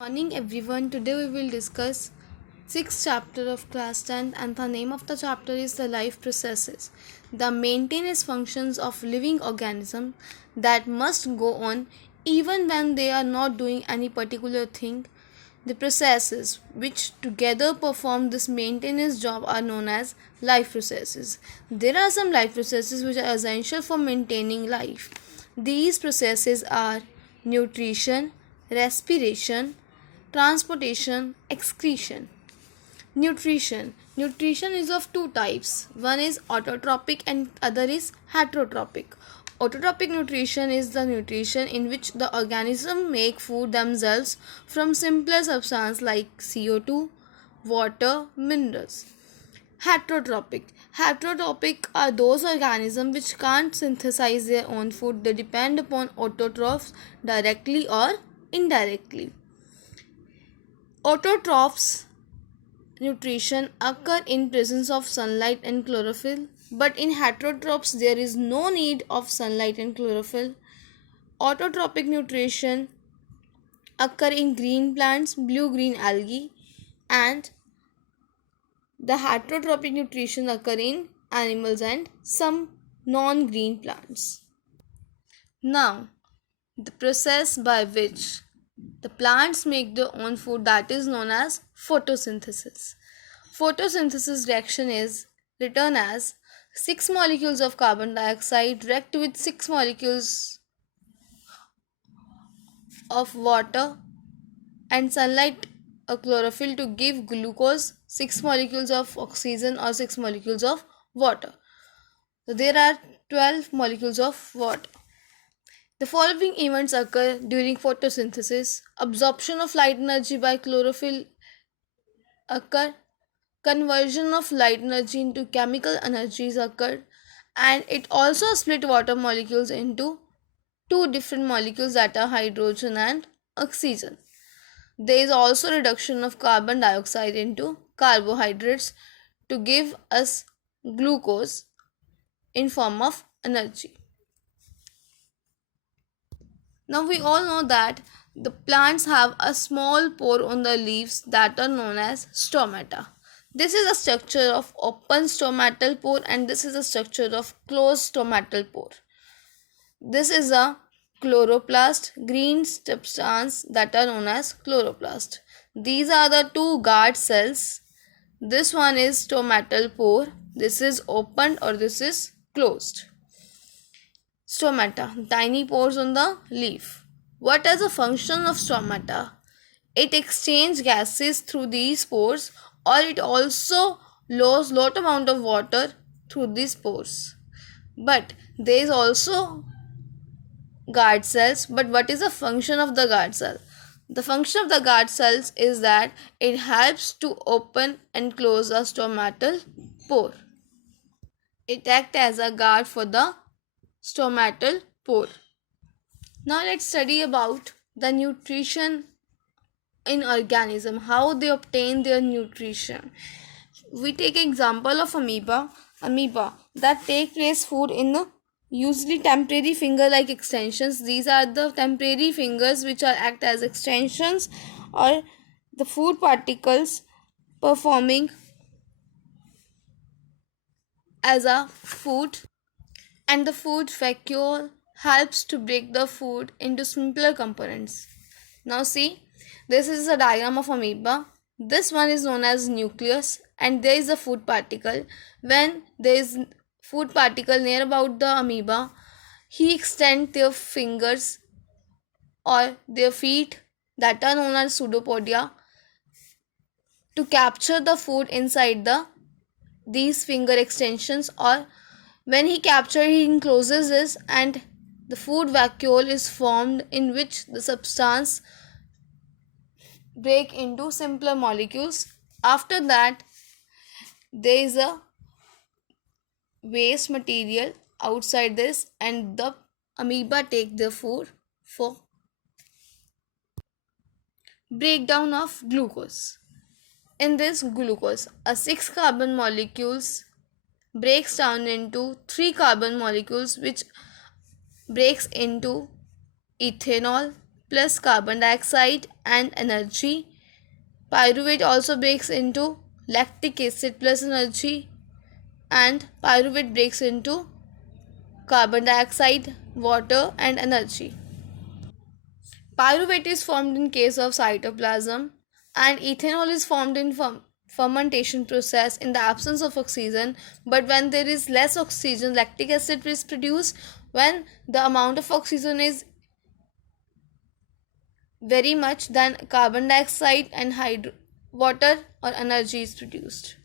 Morning everyone. Today we will discuss sixth chapter of class 10th, and the name of the chapter is the life processes. The maintenance functions of living organism that must go on even when they are not doing any particular thing. The processes which together perform this maintenance job are known as life processes. There are some life processes which are essential for maintaining life. These processes are nutrition, respiration, transportation, excretion. Nutrition is of two types. One is autotrophic and other is heterotropic. Autotrophic nutrition is the nutrition in which the organism make food themselves from simpler substances like CO2, water, minerals. Heterotropic are those organisms which can't synthesize their own food. They depend upon autotrophs directly or indirectly. Autotrophs nutrition occur in presence of sunlight and chlorophyll, but in heterotrophs there is no need of sunlight and chlorophyll. Autotrophic nutrition occur in green plants, blue-green algae, and the heterotrophic nutrition occur in animals and some non-green plants. Now, the process by which the plants make their own food, that is known as photosynthesis. Photosynthesis reaction is written as 6 molecules of carbon dioxide react with 6 molecules of water and sunlight or chlorophyll to give glucose, 6 molecules of oxygen or 6 molecules of water. So there are 12 molecules of water. The following events occur during photosynthesis: absorption of light energy by chlorophyll occur, conversion of light energy into chemical energies occur, and it also split water molecules into two different molecules that are hydrogen and oxygen. There is also reduction of carbon dioxide into carbohydrates to give us glucose in form of energy. Now we all know that the plants have a small pore on the leaves that are known as stomata. This is a structure of open stomatal pore and this is a structure of closed stomatal pore. This is a chloroplast, green substance that are known as chloroplast. These are the two guard cells. This one is stomatal pore. This is opened or this is closed. Stomata, tiny pores on the leaf. What is the function of stomata? It exchanges gases through these pores, or it also loses lot amount of water through these pores. But there is also guard cells. But what is the function of the guard cell? The function of the guard cells is that it helps to open and close a stomatal pore. It acts as a guard for the stomatal pore. Now let's study about the nutrition in organism, how they obtain their nutrition. We take example of amoeba that take place food in the usually temporary finger like extensions. These are the temporary fingers which are act as extensions or the food particles performing as a food, and the food vacuole helps to break the food into simpler components. Now see, this is a diagram of amoeba. This one is known as nucleus and there is a food particle. When there is food particle near about the amoeba, he extends their fingers or their feet that are known as pseudopodia to capture the food inside these finger extensions, or when he captures, he encloses this and the food vacuole is formed in which the substance break into simpler molecules. After that, there is a waste material outside this and the amoeba take the food for breakdown of glucose. In this glucose, a 6 carbon molecules breaks down into 3 carbon molecules which breaks into ethanol, plus carbon dioxide and energy. Pyruvate also breaks into lactic acid plus energy, and pyruvate breaks into carbon dioxide, water, and energy. Pyruvate is formed in case of cytoplasm, and ethanol is formed in fermentation process in the absence of oxygen. But when there is less oxygen, lactic acid is produced. When the amount of oxygen is very much, then carbon dioxide and water or energy is produced.